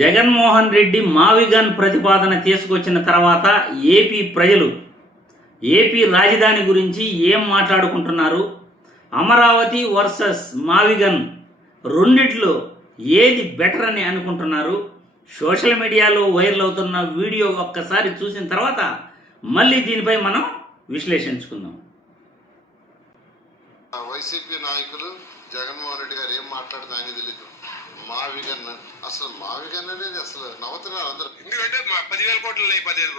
జగన్మోహన్ రెడ్డి మావిగన్ ప్రతిపాదన తీసుకొచ్చిన తర్వాత ఏపీ ప్రజలు ఏపీ రాజధాని గురించి ఏం మాట్లాడుకుంటున్నారు? అమరావతి వర్సెస్ మావిగన్ రెండిట్లో ఏది బెటర్ అని అనుకుంటున్నారు? సోషల్ మీడియాలో వైరల్ అవుతున్న వీడియో ఒక్కసారి చూసిన తర్వాత మళ్ళీ దీనిపై మనం విశ్లేషించుకుందాం. వైసీపీ నాయకులు జగన్మోహన్ రెడ్డి గారు ఏం మాట్లాడుతున్నా ఆయన తెలియదు. మావిగన్ అసలు మావిగన్ అనేది అసలు నవ్వుతున్నారు అందరు. ఎందుకంటే 10,000 కోట్లు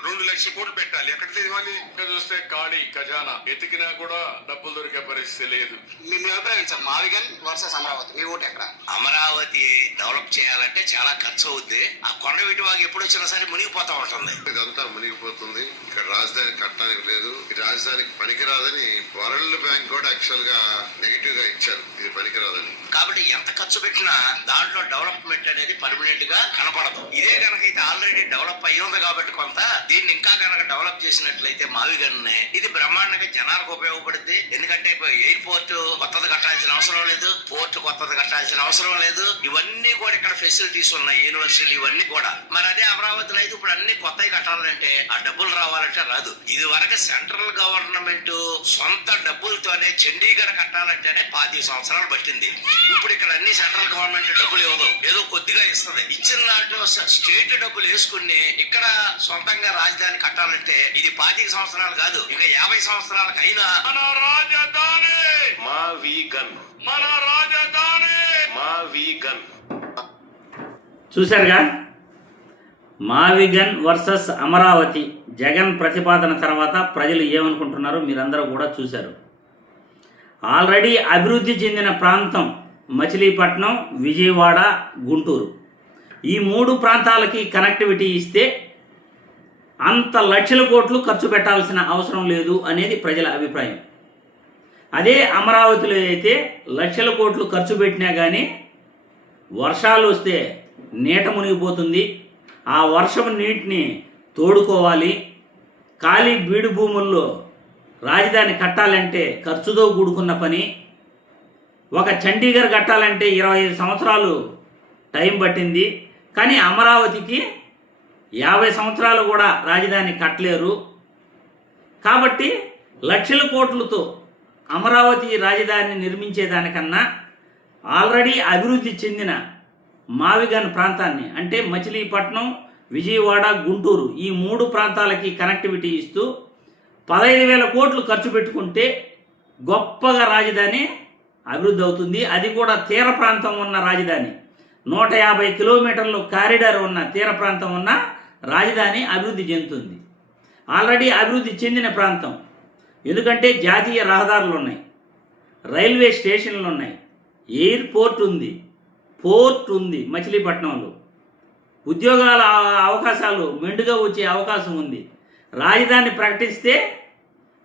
2 లక్షల కోట్లు పెట్టాలి. ఎక్కడ తెలియాలి? ఇక్కడ చూస్తే ఖాళీ ఖజానా ఎతికినా కూడా డబ్బులు దొరికే పరిస్థితి లేదు. మీ అభిప్రాయం సార్, మావిగన్ వర్సెస్ అమరావతి, మీ ఓటు ఎక్కడ? అమరావతి డెవలప్ చేయాలంటే చాలా ఖర్చు అవుద్ది. ఆ కొండ వీటి వాగు ఎప్పుడు వచ్చినా సరే మునిగిపోతా ఉంటుంది. ఇదంతా మునిగిపోతుంది. ఇక్కడ రాజధాని కట్టడానికి లేదు, ఈ రాజధానికి పనికిరాదని వరల్డ్ బ్యాంక్ కూడా యాక్చువల్ గా నెగిటివ్ గా ఇచ్చారు, ఇది పనికిరాదని. కాబట్టి ఎంత ఖర్చు పెట్టినా దాంట్లో డెవలప్మెంట్ అనేది పర్మనెంట్ గా కనపడదు. ఇదే కనుక అయితే ఆల్రెడీ డెవలప్ అయ్యి ఉంది కాబట్టి కొంత దీన్ని ఇంకా కనుక డెవలప్ చేసినట్లయితే మావిగన్ ఇది బ్రహ్మాండంగా జనాలకు ఉపయోగపడుద్ది. ఎందుకంటే ఎయిర్పోర్ట్ కొత్తది కట్టాల్సిన అవసరం లేదు, పోర్ట్ కొత్తది కట్టాల్సిన అవసరం లేదు. ఇవన్నీ కూడా ఇక్కడ ఫెసిలిటీస్ ఉన్నాయి, యూనివర్సిటీలు ఇవన్నీ కూడా. మరి అదే అమరావతిలో అయితే ఇప్పుడు అన్ని కొత్తవి కట్టాలంటే ఆ డబ్బులు రావాలంటే రాదు. ఇది వరకు సెంట్రల్ గవర్నమెంట్ సొంత డబ్బులతోనే చండీగఢ్ కట్టాలంటేనే 25 సంవత్సరాలు పట్టింది. ఇప్పుడు ఇక్కడ అన్ని సెంట్రల్ గవర్నమెంట్ డబ్బులు ఇవ్వదు, ఏదో కొద్దిగా ఇస్తుంది. ఇచ్చిన దాంట్లో స్టేట్ డబ్బులు వేసుకుని ఇక్కడ సొంతంగా రాజధాని కట్టాలంటే ఇది 25 సంవత్సరాలు కాదు, ఇంకా 50 సంవత్సరాలకు అయినా మన రాజధాని మావిగన్, మన రాజధాని మావిగన్. చూశారుగా, మావిగన్ వర్సెస్ అమరావతి జగన్ ప్రతిపాదన తర్వాత ప్రజలు ఏమనుకుంటున్నారో మీరందరూ కూడా చూశారు. ఆల్రెడీ అభివృద్ధి చెందిన ప్రాంతం మచిలీపట్నం, విజయవాడ, గుంటూరు, ఈ 3 ప్రాంతాలకి కనెక్టివిటీ ఇస్తే అంత లక్షల కోట్లు ఖర్చు పెట్టాల్సిన అవసరం లేదు అనేది ప్రజల అభిప్రాయం. అదే అమరావతిలో అయితే లక్షల కోట్లు ఖర్చు పెట్టినా కానీ వర్షాలు వస్తే నీట మునిగిపోతుంది. ఆ వర్షపు నీటిని తోడుకోవాలి. ఖాళీ బీడు భూముల్లో రాజధాని కట్టాలంటే ఖర్చుతో కూడుకున్న పని. ఒక చండీగఢ్ కట్టాలంటే 25 సంవత్సరాలు టైం పట్టింది. కానీ అమరావతికి 50 సంవత్సరాలు కూడా రాజధాని కట్టలేరు. కాబట్టి లక్షల కోట్లతో అమరావతి రాజధానిని నిర్మించేదానికన్నా ఆల్రెడీ అభివృద్ధి చెందిన మావిగన్ ప్రాంతాన్ని, అంటే మచిలీపట్నం, విజయవాడ, గుంటూరు, ఈ 3 ప్రాంతాలకి కనెక్టివిటీ ఇస్తూ 15,000 కోట్లు ఖర్చు పెట్టుకుంటే గొప్పగా రాజధాని అభివృద్ధి అవుతుంది. అది కూడా తీర ప్రాంతం ఉన్న రాజధాని, 150 కిలోమీటర్లు కారిడార్ ఉన్న తీర ప్రాంతం ఉన్న రాజధాని అభివృద్ధి చెందుతుంది. ఆల్రెడీ అభివృద్ధి చెందిన ప్రాంతం, ఎందుకంటే జాతీయ రహదారులు ఉన్నాయి, రైల్వే స్టేషన్లు ఉన్నాయి, ఎయిర్పోర్ట్ ఉంది, పోర్ట్ ఉంది. మచిలీపట్నంలో ఉద్యోగాల అవకాశాలు మెండుగా వచ్చే అవకాశం ఉంది. రాజధాని ప్రకటిస్తే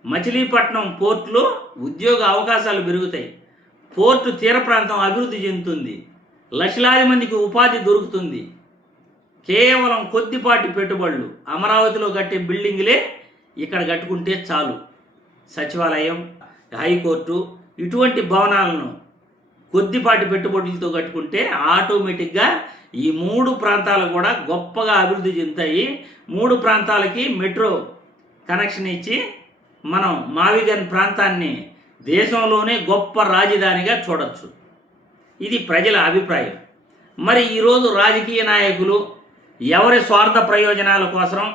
మచిలీపట్నం పోర్టులో ఉద్యోగ అవకాశాలు పెరుగుతాయి. పోర్టు తీర ప్రాంతం అభివృద్ధి చెందుతుంది. లక్షలాది మందికి ఉపాధి దొరుకుతుంది. కేవలం కొద్దిపాటి పెట్టుబడులు, అమరావతిలో కట్టే బిల్డింగులే ఇక్కడ కట్టుకుంటే చాలు. సచివాలయం, హైకోర్టు, ఇటువంటి భవనాలను కొద్దిపాటి పెట్టుబడులతో కట్టుకుంటే ఆటోమేటిక్గా ఈ 3 ప్రాంతాలు కూడా గొప్పగా అభివృద్ధి చెందుతాయి. 3 ప్రాంతాలకి మెట్రో కనెక్షన్ ఇచ్చి మనం మావిగన్ ప్రాంతాన్ని దేశంలోనే గొప్ప రాజధానిగా చూడొచ్చు. ఇది ప్రజల అభిప్రాయం. మరి ఈరోజు రాజకీయ నాయకులు ఎవరి స్వార్థ ప్రయోజనాల కోసం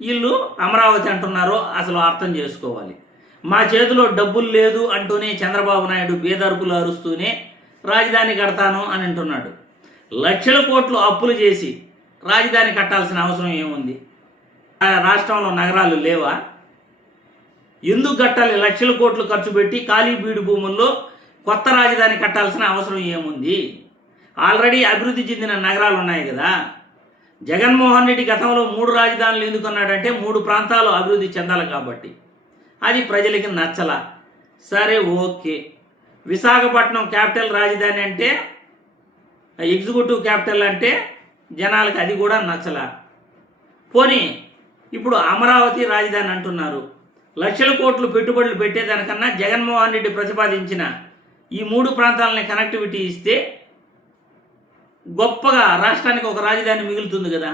వీళ్ళు అమరావతి అంటున్నారో అసలు అర్థం చేసుకోవాలి. మా చేతిలో డబ్బులు లేదు అంటూనే చంద్రబాబు నాయుడు బేదర్పులు అరుస్తూనే రాజధాని కడతాను అని అంటున్నాడు. లక్షల కోట్లు అప్పులు చేసి రాజధాని కట్టాల్సిన అవసరం ఏముంది? రాష్ట్రంలో నగరాలు లేవా? ఎందుకు కట్టాలి? లక్షల కోట్లు ఖర్చు పెట్టి ఖాళీ బీడు భూముల్లో కొత్త రాజధాని కట్టాల్సిన అవసరం ఏముంది? ఆల్రెడీ అభివృద్ధి చెందిన నగరాలు ఉన్నాయి కదా. జగన్మోహన్ రెడ్డి గతంలో 3 రాజధానులు ఎందుకన్నాడంటే 3 ప్రాంతాలు అభివృద్ధి చెందాలి కాబట్టి. అది ప్రజలకి నచ్చలా. సరే, ఓకే, విశాఖపట్నం క్యాపిటల్ రాజధాని అంటే, ఎగ్జిక్యూటివ్ క్యాపిటల్ అంటే జనాలకు అది కూడా నచ్చలా. పోనీ ఇప్పుడు అమరావతి రాజధాని అంటున్నారు. లక్షల కోట్లు పెట్టుబడులు పెట్టేదానికన్నా జగన్మోహన్ రెడ్డి ప్రతిపాదించిన ఈ 3 ప్రాంతాలని కనెక్టివిటీ ఇస్తే గొప్పగా రాష్ట్రానికి ఒక రాజధాని మిగులుతుంది కదా.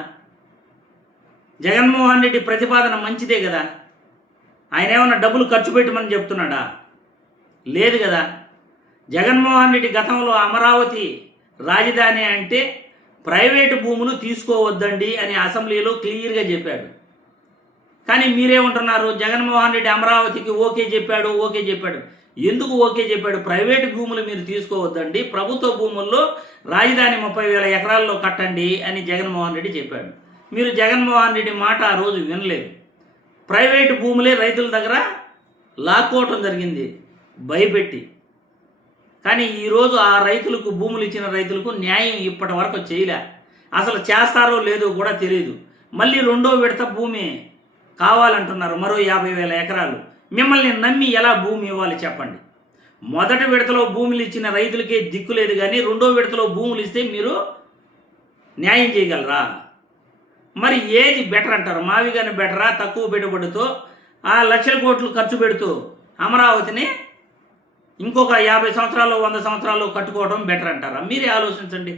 జగన్మోహన్ రెడ్డి ప్రతిపాదన మంచిదే కదా. ఆయన ఏమన్నా డబ్బులు ఖర్చు పెట్టమని చెప్తున్నాడా? లేదు కదా. జగన్మోహన్ రెడ్డి గతంలో అమరావతి రాజధాని అంటే ప్రైవేటు భూములు తీసుకోవద్దండి అని అసెంబ్లీలో క్లియర్గా చెప్పాడు. కానీ మీరేమంటున్నారు? జగన్మోహన్ రెడ్డి అమరావతికి ఓకే చెప్పాడు. ఎందుకు ఓకే చెప్పాడు? ప్రైవేటు భూములు మీరు తీసుకోవద్దండి, ప్రభుత్వ భూముల్లో రాజధాని 30,000 ఎకరాల్లో కట్టండి అని జగన్మోహన్ రెడ్డి చెప్పాడు. మీరు జగన్మోహన్ రెడ్డి మాట ఆ రోజు వినలేదు. ప్రైవేటు భూములే రైతుల దగ్గర లాక్కోవటం జరిగింది భయపెట్టి. కానీ ఈరోజు ఆ రైతులకు, భూములు ఇచ్చిన రైతులకు న్యాయం ఇప్పటి వరకు చేయలే. అసలు చేస్తారో లేదో కూడా తెలియదు. మళ్ళీ 2వ విడత భూమి కావాలంటున్నారు, మరో 50,000 ఎకరాలు. మిమ్మల్ని నమ్మి ఎలా భూమి ఇవ్వాలి చెప్పండి? మొదటి విడతలో భూములు ఇచ్చిన రైతులకే దిక్కు లేదు, కానీ 2వ విడతలో భూములు ఇస్తే మీరు న్యాయం చేయగలరా? మరి ఏది బెటర్ అంటారు? మావిగాని బెటరా? తక్కువ పెట్టుబడితో ఆ లక్షల కోట్లు ఖర్చు పెడుతూ అమరావతిని ఇంకొక 50 సంవత్సరాలు 100 సంవత్సరాలు కట్టుకోవడం బెటర్ అంటారా? మీరే ఆలోచించండి.